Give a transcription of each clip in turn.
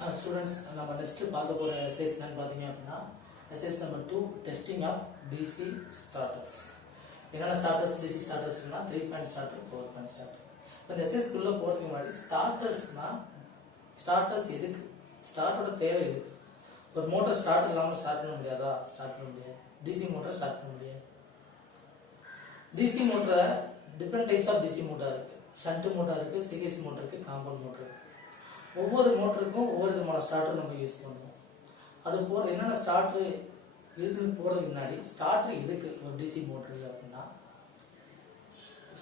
Students, நம்ம next பார்க்க போற எக்ஸசைஸ் என்னன்னு பாத்தீங்க அப்படின்னா exercise number 2 testing of DC starters. என்னென்ன ஸ்டார்டர்ஸ் DC ஸ்டார்டர்ஸ்னா 3 பாயிண்ட் ஸ்டார்டர் 4 பாயிண்ட் ஸ்டார்டர். இப்போ இந்த எக்ஸசைஸ் குள்ள போறதுக்கு முன்னாடி ஸ்டார்டர்ஸ் எதுக்கு, ஸ்டார்ட்டோட தேவை எதுக்கு? ஒரு மோட்டார் ஸ்டார்ட் இல்லாம ஸ்டார்ட் பண்ண முடியாதா? ஸ்டார்ட் பண்ண முடியாது. DC மோட்டார் ஸ்டார்ட் பண்ண முடியாது. DC motor different types of DC motor இருக்கு. ஷண்ட் மோட்டார் இருக்கு, சீரிஸ் மோட்டார் இருக்கு, காம்பவுண்ட் மோட்டார் இருக்கு. ஒவ்வொரு மோட்டருக்கும் ஒவ்வொரு விதமான ஸ்டார்டர் நம்ம யூஸ் பண்ணுவோம். அது போற என்னென்ன ஸ்டார்டர் இருக்குன்னு போறதுக்கு முன்னாடி ஸ்டார்டர் எதுக்கு ஒரு டிசி மோட்டர் அப்படின்னா,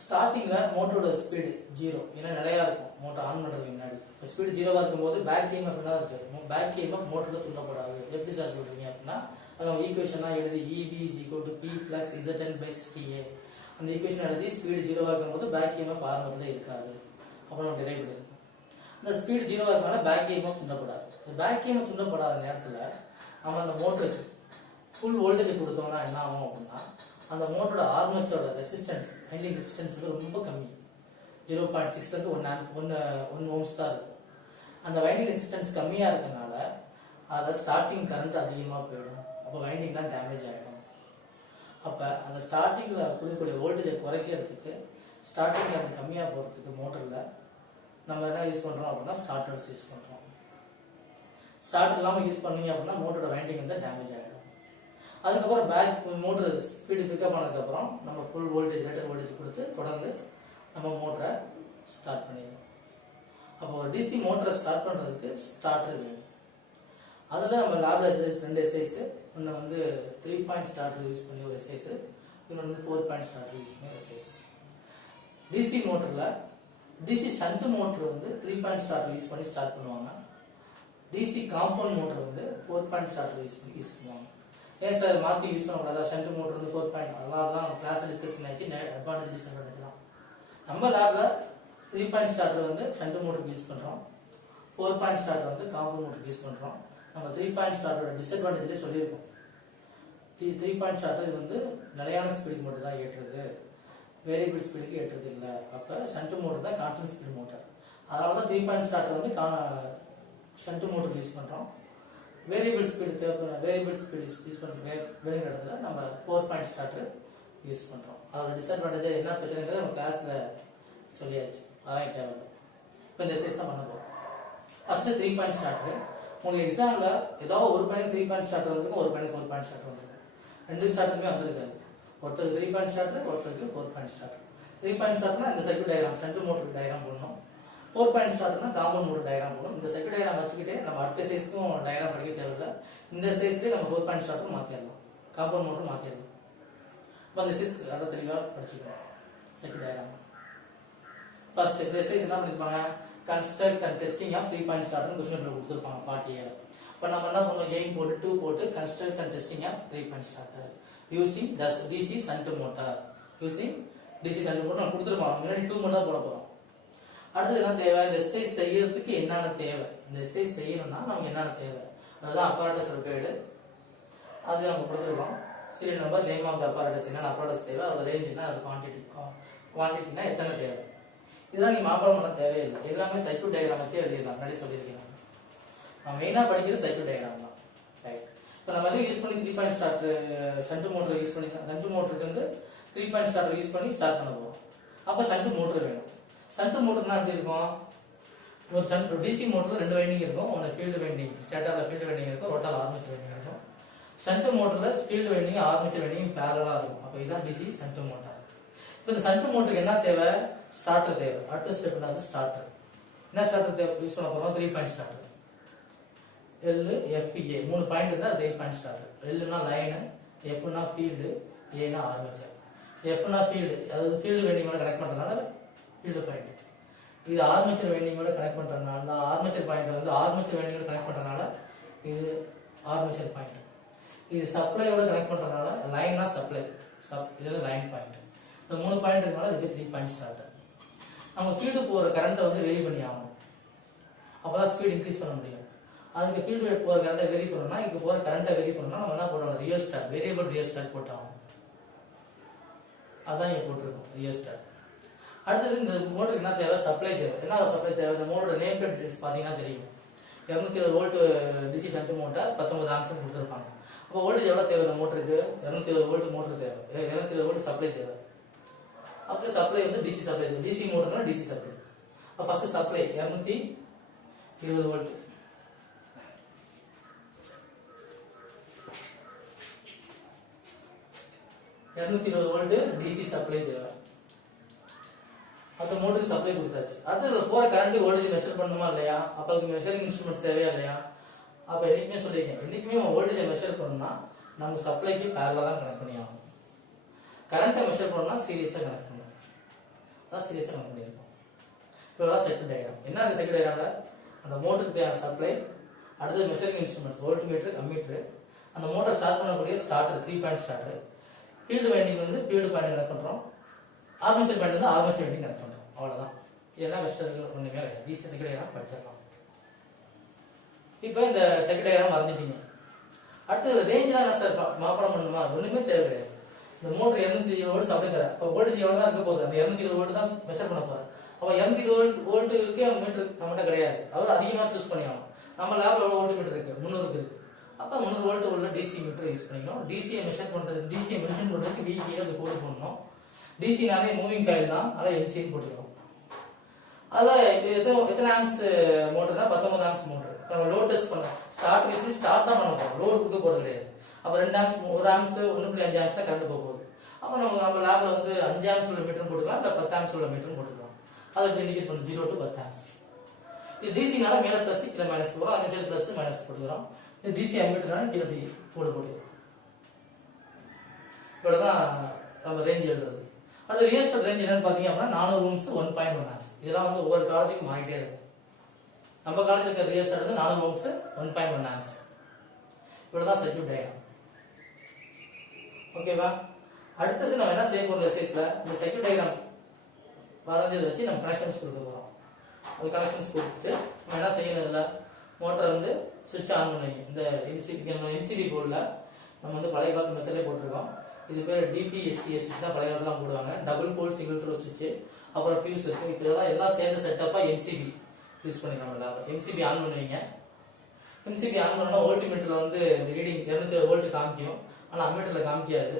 ஸ்டார்டிங்ல மோட்டரோட ஸ்பீடு 0, ஏன்னா நிறையா இருக்கும் மோட்டர் ஆன் பண்றதுக்கு முன்னாடி. ஸ்பீடு 0வா இருக்கும்போது பேக் EMF தான் இருக்கு. பேக் EMF மோட்டர்ல தூண்டப்படாது. எப்படி சார் சொல்றீங்க அப்படின்னா, அங்க ஈக்குவேஷன்லாம் எழுதி EB = P + Zn/60A அந்த ஈக்குவேஷன் எழுதி ஸ்பீடு 0வா இருக்கும்போது பேக் EMF ஆரம்பத்துல இருக்காது. அப்போ நம்ம டிரைவ் பண்ணிருக்கோம். இந்த ஸ்பீடு 0வா இருக்கனால பேக் EMF தூண்டப்படாது. பேக் EMF தூண்டப்படாத நேரத்தில் நம்ம அந்த மோட்டருக்கு ஃபுல் வோல்டேஜ் கொடுத்தோம்னா என்ன ஆகும் அப்படின்னா, அந்த மோட்டரோட ஆர்மேச்சரோட ரெசிஸ்டன்ஸ், வைண்டிங் ரெசிஸ்டன்ஸ் ரொம்ப கம்மி. 0.6 1 ohms தான் இருக்கும். அந்த வைண்டிங் ரெசிஸ்டன்ஸ் கம்மியாக இருக்கனால அதை ஸ்டார்டிங் கரண்ட் அதிகமாக போயிடும். அப்போ வைண்டிங்லாம் டேமேஜ் ஆகிடும். அப்போ அந்த ஸ்டார்டிங்கில் கொடுக்கக்கூடிய வோல்டேஜை குறைக்கிறதுக்கு, ஸ்டார்டிங் கரண்ட் கம்மியாக போகிறதுக்கு மோட்டரில் நம்ம என்ன யூஸ் பண்ணுறோம் அப்படின்னா ஸ்டார்டர்ஸ் யூஸ் பண்ணுறோம். ஸ்டார்டர் இல்லாமல் யூஸ் பண்ணீங்க அப்படின்னா மோட்டரோட வைண்டிங் வந்து டேமேஜ் ஆகிடும். அதுக்கப்புறம் பேக் மோட்டர் ஸ்பீடு பிக்கப் ஆனதுக்கப்புறம் நம்ம ஃபுல் வோல்டேஜ் ரேட்டர் வோல்டேஜ் கொடுத்து தொடர்ந்து நம்ம மோட்டரை ஸ்டார்ட் பண்ணிடுவோம். அப்போ ஒரு டிசி மோட்டரை ஸ்டார்ட் பண்ணுறதுக்கு ஸ்டார்டர் வேணும். அதில் நம்ம லேப்ல எக்ஸசைஸ் 2 எக்ஸசைஸ், ஒன்று வந்து 3 பாயிண்ட் ஸ்டார்டர் யூஸ் பண்ணி ஒரு எக்ஸசைஸ், இன்னொன்று 4 பாயிண்ட் ஸ்டார்டர் யூஸ் பண்ணி ஒரு எக்ஸசைஸ். டிசி மோட்டரில் டிசி ஷண்ட் மோட்டர் வந்து 3 பாயிண்ட் ஸ்டார்டர் யூஸ் பண்ணி ஸ்டார்ட் பண்ணுவாங்க. டிசி காம்பவுண்ட் மோட்டர் வந்து 4 பாயிண்ட் ஸ்டார்டர் யூஸ் பண்ணுவாங்க. ஏன் சார் மாற்றி யூஸ் பண்ணக்கூடாதா? ஷண்ட் மோட்டர் வந்து 4 பாயிண்ட், அதெல்லாம் கிளாஸ் டிஸ்கஸ் பண்ணியாச்சு. அட்வான்டேஜ் டிஸ்அட்வான்டேஜ்லாம் நம்ம லேப்ல 3 பாயிண்ட் ஸ்டார்டர் வந்து ஷண்ட் மோட்டருக்கு யூஸ் பண்ணுறோம், 4 பாயிண்ட் ஸ்டார்டர் வந்து காம்பவுண்ட் மோட்டருக்கு யூஸ் பண்ணுறோம். நம்ம 3 பாயிண்ட் ஸ்டார்டரோட டிஸ்அட்வான்டேஜ்லேயே சொல்லியிருக்கோம். 3 பாயிண்ட் ஸ்டார்டர் வந்து நிலையான ஸ்பீடுக்கு மட்டும் தான் ஏற்றுறது, வேரியபிள் ஸ்பீடுக்கு ஏற்றது இல்லை. அப்போ ஷண்ட் மோட்டர் தான் கான்ஸ்டன்ட் ஸ்பீடு மோட்டர். அதனால தான் 3 பாயிண்ட் ஸ்டார்டர் வந்து ஷண்ட் மோட்டருக்கு யூஸ் பண்ணுறோம். வேரியபிள் ஸ்பீடு யூஸ் பண்ணுற வேணுங்கிற இடத்துல நம்ம 4 பாயிண்ட் ஸ்டார்டர் யூஸ் பண்ணுறோம். அதோட டிஸ்அட்வான்டேஜ் என்ன பிரச்சனைங்கிறது நம்ம கிளாஸில் சொல்லியாச்சு, அதான் தேவையில்லை. இப்போ இந்த எக்ஸசைஸ் தான் பண்ண போகிறோம். First 3 point starter. உங்களுக்கு எக்ஸாமில் ஏதாவது ஒரு பையனுக்கு 3 பாயிண்ட் ஸ்டார்டர் வந்திருக்கும், ஒரு பையனுக்கு 4 பாயிண்ட் ஸ்டார்டர் வந்திருக்கும். 2 ஸ்டார்டருமே வந்திருக்காது. ஒருத்தருக்கு 3 பாயிண்ட் ஸ்டார்டர், ஒருத்தருக்கு 4 பாயிண்ட் ஸ்டார்டர். 3 பாயிண்ட் ஸ்டார்டர்னா இந்த சர்க்யூட் டயக்ராம், ஷண்ட் மோட்டருக்கு டயக்ராம் போடணும். 4 பாயிண்ட் ஸ்டார்டர்னா காம்பவுண்ட் மோட்டர் டயக்ராம் போடணும். இந்த சர்க்யூட் டயக்ராம் வச்சுக்கிட்டே நம்ம அடுத்த சைஸ்க்கும் டயக்ராம் படிக்க தேவையில்லை. இந்த சைஸ்லேயே நம்ம 4 பாயிண்ட் ஸ்டார்டர் மாற்றிடலாம், காம்பவுண்ட் மோட்டர் மாற்றிடலாம். இப்போ அந்த சைஸ் அதை தெளிவாக படிச்சுக்கலாம். சர்க்யூட் டயக்ராம் ஃபர்ஸ்ட் இந்த சைஸ் என்ன பண்ணிருப்பாங்க, construct and testing of 3 point starter question paper கொடுத்துருப்பாங்க பார்ட் A. இப்போ நம்ம என்ன பண்ணுவோம், எய்ம் போட்டு 2 போட்டு construct and testing of 3 point starter using DC shunt motor. Using DC shunt motor நம்ம கொடுத்துருப்பாங்க. முன்னாடி 2 மட்டும் தான் போட போகிறோம். அடுத்து என்ன தேவை, இந்த எக்ஸசைஸ் செய்யறதுக்கு என்னென்ன தேவை, இந்த எக்ஸசைஸ் செய்யணும்னா நமக்கு என்னென்ன தேவை, அதுதான் அப்பாரட்டஸ் ரிப்பேர்டு. அது நம்ம கொடுத்துருக்கோம். Serial number, name of the apparatus, என்னென்ன அப்பாரட்டஸ் தேவை, அது ரேஞ்சுனா அது குவான்டிட்டினா எத்தனை தேவை, இதெல்லாம் நீ மாப்பிளம் பண்ண தேவையில்லை. எல்லாமே சர்க்யூட் டயக்ராம் வச்சு எழுதிடலாம். முன்னாடி சொல்லியிருக்கேன். நான் மெயினாக படிக்கிறது சர்க்யூட் டயக்ராம் தான். ரைட். இப்போ நம்ம வந்து யூஸ் பண்ணி 3 point starter shunt motor use பண்ணி, ஷண்ட் மோட்டருக்கு வந்து 3 பாயிண்ட் ஸ்டார்டர் யூஸ் பண்ணி ஸ்டார்ட் பண்ண போகிறோம். அப்போ ஷண்ட் மோட்டர் வேணும். ஷண்ட் மோட்டர்னா எப்படி இருக்கும், ஒரு ஷண்ட் டிசி மோட்டர் 2 வைண்டிங் இருக்கும். ஒன்று ஃபீல்டு வைண்டிங், ஸ்டேட்டரில் ஃபீல்டு வைண்டிங் இருக்கும், ரோட்டால் ஆர்மேச்சர் வைண்டிங் இருக்கும். ஷண்ட் மோட்டரில் ஃபீல்டு வைண்டிங் ஆர்மேச்சர் வைண்டிங் பேரலாக இருக்கும். அப்போ இதுதான் டிசி ஷண்ட் மோட்டார். இப்போ இந்த ஷண்ட் மோட்டருக்கு என்ன தேவை, ஸ்டார்டர் தேவை. அடுத்த ஸ்டெப் என்னது, ஸ்டார்டர். என்ன ஸ்டார்டர் தேவை யூஸ் பண்ண போகிறோம், 3 பாயிண்ட் ஸ்டார்டர். LFA 3 பாயிண்ட் இருந்தால் 3 பாயிண்ட் ஸ்டார்டர். Lனா லைனு, Fனா ஃபீல்டு, Aனா ஆர்மேச்சர். Fனா ஃபீல்டு, அதாவது ஃபீல்டு வைண்டிங்கோட கனெக்ட் பண்ணுறதுனால ஃபீல்டு பாயிண்ட். இது ஆர்மேச்சர் வைண்டிங்கோட கனெக்ட் பண்ணுறதுனால தான் ஆர்மேச்சர் பாயிண்ட் வந்து ஆர்மேச்சர் வைண்டிங்கோட கனெக்ட் பண்ணுறதுனால இது ஆர்மேச்சர் பாயிண்ட். இது சப்ளையோட கனெக்ட் பண்ணுறதுனால லைன்னா சப்ளை, இது லைன் பாயிண்ட். இந்த 3 பாயிண்ட் இருக்கனால இது 3 பாயிண்ட் ஸ்டார்டர். நம்ம ஃபீல்டு போகிற கரண்ட்டை வந்து வேரி பண்ணி ஆகணும். அப்போதான் ஸ்பீட் இன்க்ரீஸ் பண்ண முடியும். அதுக்கு ஃபீல்டு போகிற கரண்ட்டை வேரி பண்ணணும்னா, இப்போ போகிற கரண்ட்டை வேரி பண்ணணும்னா நம்ம என்ன போடணும், ரியோஸ்டாட், வேரியபிள் ரியோஸ்டாட் போட்டாகும். அதான் இங்கே போட்டிருக்கோம், ரியோஸ்டாட். அடுத்தது இந்த மோட்டருக்கு என்ன தேவை, சப்ளை தேவை. என்ன சப்ளை தேவை, இந்த மோட்டரோட நேம் பிளேட் டீடைல்ஸ் பார்த்தீங்கன்னா தெரியும். 220 volt DC shunt motor 19 amps கொடுத்துருப்பாங்க. அப்போ வோல்டேஜ் எவ்வளோ தேவை இந்த மோட்டருக்கு? 220 வோல்ட் மோட்டர் தேவை, 220 வோல்ட் சப்ளை தேவை. அப்போ சப்ளை வந்து டிசி சப்ளை, டிசி மோட்டர்னா டிசி சப்ளை. அப்போ first supply 220 volt. Volt DC supply தேவை. அந்த மோட்டருக்கு சப்ளை கொடுத்தாச்சு. அடுத்து போற கரண்ட் வோல்டேஜ் மெஷர் பண்ணுமா இல்லையா? அப்போ அதுக்கு மெஷரிங் இன்ஸ்ட்ருமெண்ட்ஸ் தேவையா இல்லையா? அப்போ என்னைக்குமே சொல்லியிருக்கேன், என்னைக்குமே வோல்டேஜை மெஷர் பண்ணணும்னா நம்ம சப்ளைக்கு பேரலா தான் கனெக்ட் பண்ணி ஆகணும். கரண்ட்டை மெஷர் பண்ணணும்னா சீரியஸாக கனெக்ட் பண்ணணும். அதான் சீரியஸாக கனெக்ட் பண்ணியிருக்கோம். இப்போ சர்க்யூட் டயக்ராம். என்ன அந்த சர்க்யூட் டயக்ராம்ல அந்த மோட்டருக்கு தேவையான சப்ளை, அடுத்தது measuring instruments volt meter, ammeter, அந்த மோட்டர் ஸ்டார்ட் பண்ணக்கூடிய starter 3 point starter, field winding வந்து ஃபீல்டு பாயிண்ட் கனெக்ட் பண்றோம், ஆர்மேச்சர் பாயிண்ட் வந்து ஆர்மேச்சர் வைண்டிங் கனெக்ட் பண்றோம். அவ்வளவுதான். இதெல்லாம் வெஸ்டர்க்கு ஒண்ணுமே கிடையாது. டிசி சர்க்யூட் டயக்ராம் படிச்சிடலாம். இப்போ இந்த சர்க்யூட் டயக்ராம் வரைஞ்சிட்டீங்க. அடுத்து ரேஞ்ச்லாம் என்ன சார் மாப்படம் பண்ணணுமா? ஒண்ணுமே தேவை கிடையாது. இந்த மோட்டர் 220 வோல்ட் சப்ளை தர, அப்போ வோல்டேஜ் எவ்வளவு தான் இருக்க போகுது? அந்த 220 வோல்ட் தான் மெஷர் பண்ண போறேன். அப்போ 220 வோல்ட்டுக்கு மீட்டர் நம்மகிட்ட கிடையாது, அவர் அதிகமா சூஸ் பண்ணி ஆகணும். நம்ம லேப்ல எவ்வளவு வோல்ட் மீட்டர் இருக்கு? 300 இருக்கு. அப்ப 300 வோல்ட் உள்ள டிசி மீட்டர் யூஸ் பண்ணிக்கணும். டிசியை மெஷர் பண்றதுக்கு, டிசியை மென்ஷன் பண்றதுக்கு விகே அது கோட் பண்ணணும். டிசினாலே மூவிங் காயில் தான், அதனால எம்சின்னு போட்டுக்கிறோம். அதில் எத்தனை ஆம்ஸ் மோட்டர்னா 19 ஆம்ஸ் மோட்டர். நம்ம லோட் டெஸ்ட் பண்ண ஸ்டார்ட் பேசி ஸ்டார்ட் தான் பண்ண போறோம், லோடு கொடுக்க போறது கிடையாது. அப்போ 2 ஆம்ஸ் 1 ஆம்ஸ் 1.5 ஆம்ஸ் தான் கரண்ட் போக போகுது. அப்போ நம்ம லேப்ல வந்து 5 ஆம்ஸ் உள்ள மீட்டர் போட்டுக்கலாம், இல்லை 10 ஆம்ஸ் உள்ள மீட்டர் போட்டுக்கலாம். அதை இண்டிகேட் பண்ணும் 0 to 10 ஆம்ஸ். இது டிசினால மேல பிளஸ் கீழே மைனஸ் வரும், அந்த சைடு பிளஸ் மைனஸ் போட்டுக்கிறோம். இது டிசி அம்மீட்டர்னால கீழே போட்டுக்கிறோம். இவ்வளவுதான் நம்ம ரேஞ்ச் எழுதுறது. அது ரியல் ரேஞ்ச் என்னன்னு பாத்தீங்க அப்படின்னா 400 ஓம்ஸ் 1.1 ஆம்ஸ். இதெல்லாம் வந்து ஒவ்வொரு காலேஜுக்கும் மாறிட்டே இருக்கும். நம்ம காலேஜில் இருக்கிற ரியல் வந்து 400 ஓம்ஸ் 1.1 ஆம்ஸ். இவ்வளவுதான் சர்க்யூட் டயக்ராம். ஓகேவா? அடுத்தது நம்ம என்ன செய்ய போறோம் எக்ஸசைஸ்ல, இந்த சர்க்யூட் டயக்ராம் வரைஞ்சதை வச்சு நம்ம கனெக்ஷன்ஸ் கொடுக்க போறோம். அது கனெக்ஷன்ஸ் கொடுத்துட்டு நம்ம என்ன செய்யணும், இல்லை மோட்டரை வந்து சுவிட்ச் ஆன் பண்ணுவீங்க. இந்த எம்சிபி போர்டில் நம்ம வந்து பழைய காலத்து மெத்தடே போட்டிருக்கோம். இது பேர் டிபிஎஸ்டிஎஸ் சுவிட்ச் தான் பழைய காலத்துல போடுவாங்க. டபுள் போல் சிங்கிள் த்ரோ சுவிட்ச், அப்புறம் ஃபியூஸ் இருக்கு. இப்போ இதெல்லாம் எல்லாம் சேர்ந்த செட்டப்பா எம்சிபி யூஸ் பண்ணிக்கலாம். எம்சிபி ஆன் பண்ணுவீங்க. எம்சிபி ஆன் பண்ணா வோல்ட்மீட்டர்ல வந்து ரீடிங் 220 வோல்ட் காமிக்கும், ஆனால் அம்மீட்டர்ல காமிக்காது.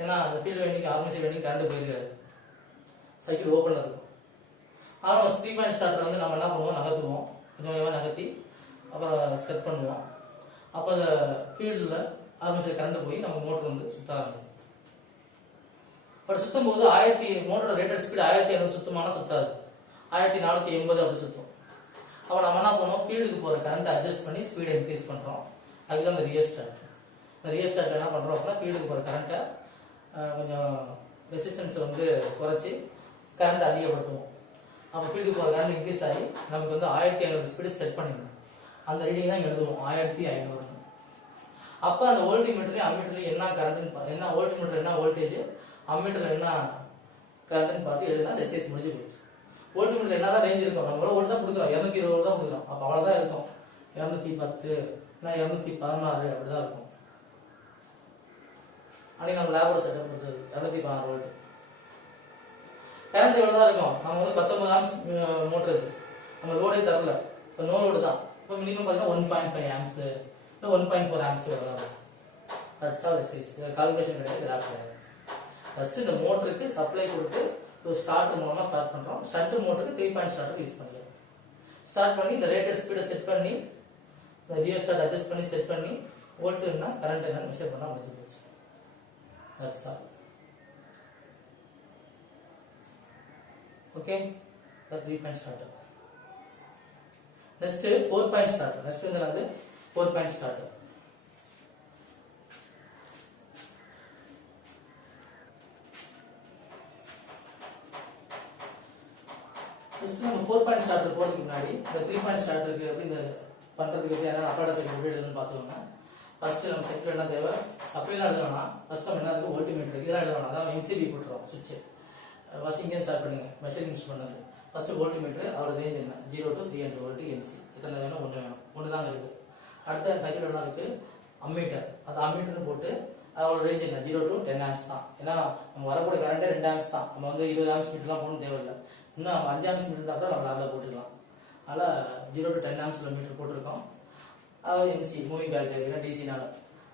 ஏன்னா அந்த field winding armature winding current போயிருக்காது, சர்க்யூட் ஓப்பன்ல இருக்கும். ஆனால் 3 பாயிண்ட் ஸ்டார்டர் வந்து நம்ம என்ன பண்ணுவோம், நகர்த்துவோம், கொஞ்சம் கொஞ்சமாக நகர்த்தி அப்புறம் செட் பண்ணுவோம். அப்போ அந்த ஃபீல்டில் ஆர்மேச்சர் கரண்ட் போய் நம்ம மோட்டர் வந்து சுத்த ஆரம்பிக்கும். பட் சுத்தும் போது மோட்டரோட ரேட்டட் ஸ்பீடு 1500 சுத்தமான சுத்தாது, 1480 அப்படி சுத்தும். அப்போ நம்ம என்ன பண்ணுவோம், ஃபீல்டுக்கு போகிற கரண்ட் அட்ஜஸ்ட் பண்ணி ஸ்பீடை இன்க்ரீஸ் பண்ணுறோம். அதுதான் இந்த ரியல் ஸ்டார்ட். இந்த ரியல் ஸ்டார்ட் என்ன பண்ணுறோம் அப்படின்னா, ஃபீல்டுக்கு போகிற கரண்ட்டை கொஞ்சம் ரெசிஸ்டன்ஸ் வந்து குறைச்சி கரண்ட் அதிகப்படுத்துவோம். அப்போ ஃபீல்டுக்கு போகிற கரண்ட் இன்க்ரீஸ் ஆகி நமக்கு வந்து 1500 ஸ்பீடு செட் பண்ணிடணும். அந்த ரீடிங் தான் எழுதுவோம் 1500. அப்போ அந்த வோல்ட்மீட்டர்லையும் அம்மீட்டர்லையும் என்ன கரண்ட், என்ன வோல்ட்மீட்டர் என்ன வோல்டேஜ், அம்மீட்டர்ல என்ன கரண்ட் பார்த்து எழுதினா எக்ஸசைஸ் முடிஞ்சு போச்சு. வோல்ட்மீட்டர்ல என்னதான் ரேஞ்ச் இருக்கும், நம்ம வோல்ட் தான் கொடுக்குறோம், 220 வோல்ட் தான் கொடுக்குறோம். அப்போ அவ்வளோதான் இருக்கும், 210 இல்லை 216 அப்படிதான் இருக்கும். அன்னைக்கு நம்ம லேபோட செட்டப் கொடுத்தது 216 வோல்ட். கரண்ட் எவ்வளோ தான் இருக்கும், நம்ம வந்து 19 ஆம்ஸ் மோட்டர் இருக்கு, நம்ம லோடே தரல, இப்போ நோ லோடு தான். இப்போ மினிமம் பார்த்தீங்கன்னா 1.5 ஆம்ஸ் இல்லை 1.4 ஆம்ஸ் வரும். That's all exercise. கால்குலேஷன் கிடையாது, லேப் கிடையாது. ஃபர்ஸ்ட் இந்த மோட்டருக்கு சப்ளை கொடுத்து ஒரு ஸ்டார்டர் மூலமா ஸ்டார்ட் பண்றோம். ஷண்ட் மோட்டருக்கு 3 பாயிண்ட் ஸ்டார்டர் யூஸ் பண்ணிக்கிறோம். ஸ்டார்ட் பண்ணி இந்த ரேட்டட் ஸ்பீடை செட் பண்ணி இந்த ரியோ ஸ்டார்ட் அட்ஜஸ்ட் பண்ணி செட் பண்ணி வோல்ட் என்ன கரண்ட் என்ன மெஷர் பண்ணா முடிஞ்சு போச்சு. That's all. Okay, the 3 point starter. Next 4 point starter. Next வந்து 4 பாயிண்ட் ஸ்டார்டர். நம்ம 4 பாயிண்ட் ஸ்டார்டர் போறதுக்கு முன்னாடி இந்த 3 பாயிண்ட் ஸ்டார்டருக்கு எப்படி இந்த பண்றதுக்கு என்ன அப்பாட சர்க்யூட் எப்படி எழுதுன்னு பார்த்தோம்னா, ஃபர்ஸ்ட் நம்ம சர்க்யூட் என்ன தேவை, சப்ளைலாம் எழுதணும்னா ஃபர்ஸ்ட் நம்ம என்ன இருக்கு, வோல்ட்மீட்டர் இதெல்லாம் எழுதணும். அதான் எம்சிபி போட்டுறோம் சுவிட்ச். ஃபர்ஸ்ட் இங்கே ஸ்டார்ட் பண்ணுங்க, மெஷரிங் இன்ஸ்ட்ருமெண்ட். ஃபர்ஸ்ட் வோல்ட்மீட்டர், அதோட ரேஞ்ச் என்ன, 0 to 300 வோல்ட் எம்சி. எத்தனை வேணும், ஒன்று வேணும், ஒன்று தான் இருக்கு. அடுத்த சர்க்யூட் என்ன இருக்கு, அம்மீட்டர். அது அம்மீட்டர்னு போட்டு அதோட ரேஞ்ச் என்ன, 0 to 10 ஆம்ஸ் தான். ஏன்னா நம்ம வரக்கூடிய கரண்டே 2 ஆம்ஸ் தான், நம்ம வந்து 20 ஆம்ஸ் மீட்டர்லாம் போகணும் தேவையில்லை. இன்னும் 5 ஆம்ஸ் மீட்டர் தான் கூட நம்ம லேப்ல போட்டுக்கலாம். அதில் 0 to 10 amps மீட்டர் போட்டிருக்கோம். அது எம்சி மூவிங் கால்குலேட்டர் டிசினால.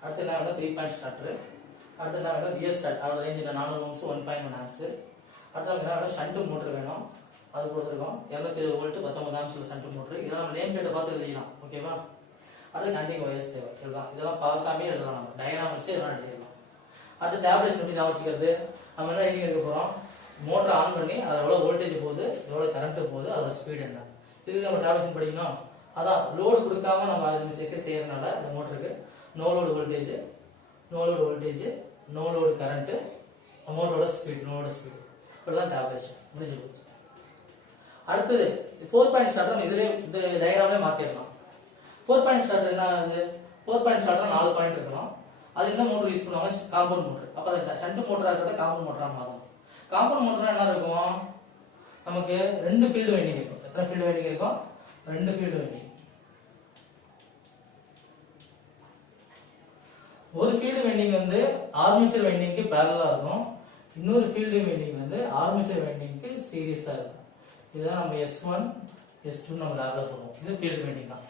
அடுத்து என்ன வேணும் 3 பாயிண்ட் ஸ்டார்டர். அடுத்து என்ன வேணும் ரியர் ஸ்டார்ட் அதோட ரேஞ்ச் 400 ohms 1.1 amps. அடுத்து என்ன வேணும் ஷண்ட் மோட்டர் வேணும். அது கொடுத்துருக்கோம் 220 வோல்ட் 19 amps ஷண்ட் மோட்டர். இதெல்லாம் நம்ம நேம் பிளேட்டை பார்த்து எழுதிக்கலாம். ஓகேவா? அடுத்து கண்டிங் ஒயர்ஸ் தேவை. இதெல்லாம் பார்க்காமே எழுதலாம். நம்ம டயக்ராம் வச்சு இதெல்லாம் எழுதிடலாம். அடுத்து டேப்லெட்ஸ் எப்படி நான் வச்சுக்கிறது? நம்ம என்ன எழுதி எடுக்க போகிறோம்? மோட்டர் ஆன் பண்ணி அது எவ்வளோ வோல்டேஜ் போகுது, எவ்வளோ கரண்ட் போகுது, அதோட ஸ்பீட் என்ன, இதுக்கு நம்ம டேப்லெட்ஸ் படிக்கணும். அதான் லோடு கொடுக்காம நம்ம அது எக்ஸசைஸ் செய்யறதுனால இந்த மோட்டருக்கு no load voltage, no load current, மோட்டரோட ஸ்பீட், இப்படிதான் டேப்லெட்ஸ் முடிஞ்சு போச்சு. அடுத்தது 4 பாயிண்ட் ஸ்டார்டர் நம்ம இதுல இந்த டயக்ராம்ல மாத்திரலாம். 4 பாயிண்ட் ஸ்டார்டர் என்ன ஆகுது? 4 பாயிண்ட் ஸ்டார்டர் 4 பாயிண்ட் இருக்கணும். அது என்ன மோட்டர் யூஸ் பண்ணுவாங்க? Compound motor. அப்ப அது ஷண்ட் மோட்டரா இருக்கிறத காம்பவுண்ட் மோட்டரா மாறும். காம்பவுண்ட் மோட்டர்னா என்ன இருக்கும்? நமக்கு 2 ஃபீல்டு வைண்டிங் இருக்கும். எத்தனை ஃபீல்டு வைண்டிங் இருக்கும்? 2 ஃபீல்டு வைண்டிங். ஒரு ஃபீல்டு வைண்டிங் வந்து ஆர்மேச்சர் வைண்டிங்க்கு பேரலா இருக்கும். இன்னொரு ஃபீல்டு வைண்டிங் வந்து ஆர்மேச்சர் வைண்டிங்க்கு சீரிஸா இருக்கும். இதுதான் நம்ம S1 S2 நம்ம லேப்ல போடுவோம். இது ஃபீல்டு வைண்டிங் தான்.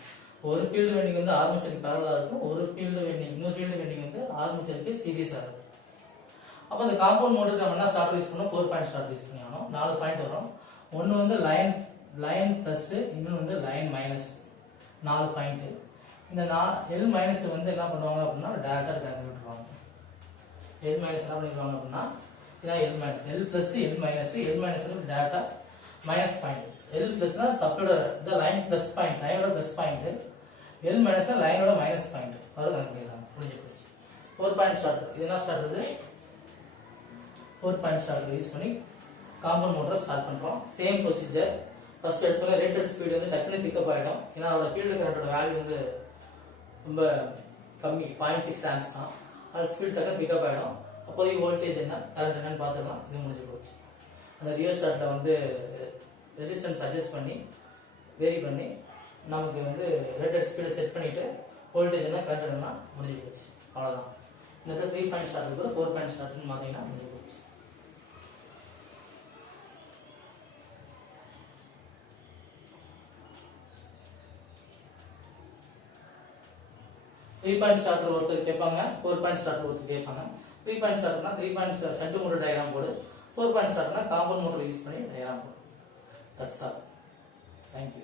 ஒரு ஃபீல்டு வைண்டிங் வந்து ஆர்மேச்சருக்கு பேரலா இருக்கும். ஒரு ஃபீல்டு வைண்டிங் இன்னொரு ஃபீல்டு வைண்டிங் வந்து ஆர்மேச்சருக்கு சீரிஸா இருக்கும். அப்ப அந்த காம்பவுண்ட் மோட்டருக்கு நம்ம என்ன ஸ்டார்டர் யூஸ் பண்ணோம்? 4 பாயிண்ட் ஸ்டார்டர் யூஸ் பண்ணியானோம். 4 பாயிண்ட் வரும். ஒன்னு வந்து லைன் பிளஸ், இன்னொன்று வந்து லைன் மைனஸ். 4 பாயிண்ட். இந்த L மைனஸ் வந்து என்ன பண்ணுவாங்க அப்படின்னா டேரக்டா கனெக்ட் விட்டுருவாங்க. L மைனஸ் என்ன பண்ணிடுவாங்க அப்படின்னா இதான் L minus, L plus L minus, L minus டேரக்டா மைனஸ் பாயிண்ட். L பிளஸ்னா சப்ளையோட இந்த லைன் பிளஸ் பாயிண்ட், லைனோட பிளஸ் பாயிண்ட். L மைனஸ்னா லைனோட மைனஸ் பாயிண்ட். அது கனெக்ட் பண்ணிடுறாங்க. முடிஞ்சு போச்சு. 4 பாயிண்ட் ஸ்டார்டர். இது என்ன ஸ்டார்டர்? 4 பாயிண்ட் ஸ்டார்டர் யூஸ் பண்ணி காம்பவுண்ட் மோட்டரை ஸ்டார்ட் பண்றோம். Same procedure. ஃபர்ஸ்ட் எடுத்தோட ரேட்டட் ஸ்பீடு வந்து டக்குனு பிக்கப் ஆயிடும். ஏன்னா அதோட ஃபீல்டு கரண்டோட வேல்யூ வந்து ரொம்ப கம்மி, 0.6 amps தான். அது ஸ்பீட் டக்குனு பிக்கப் ஆயிடும். அப்போதைக்கு வோல்டேஜ் என்ன, கரண்ட் என்னன்னு பார்த்துக்கலாம். இது முடிஞ்சு போச்சு. அந்த ரியோ ஸ்டார்ட்ல வந்து ரெசிஸ்டன்ஸ் அட்ஜஸ்ட் பண்ணி வேரி பண்ணி நமக்கு வந்து ரேட்டட் ஸ்பீடை செட் பண்ணிட்டு வோல்டேஜ் என்ன, கரண்ட் என்னன்னா முடிஞ்சு போச்சு. அவ்வளோதான். இந்த 3 பாயிண்ட் ஸ்டார்ட் கூட 4 பாயிண்ட் ஸ்டார்ட்னு பார்த்தீங்கன்னா முடிஞ்சு போச்சு. த்ரீ பாயிண்ட் ஸ்டார்டர் ஒருத்தர் கேட்பாங்க, 4 பாயிண்ட் ஸ்டார்டர் ஒருத்தர் கேட்பாங்க. 3 பாயிண்ட் ஸ்டார்டர்னா 3 பாயிண்ட் ஷண்ட் மோட்டர் டயக்ராம் போடு. 4 பாயிண்ட் ஸ்டார்டர்னா காம்பவுண்ட் மோட்டர் யூஸ் பண்ணி டயக்ராம் போடு. That's all. தேங்க்யூ.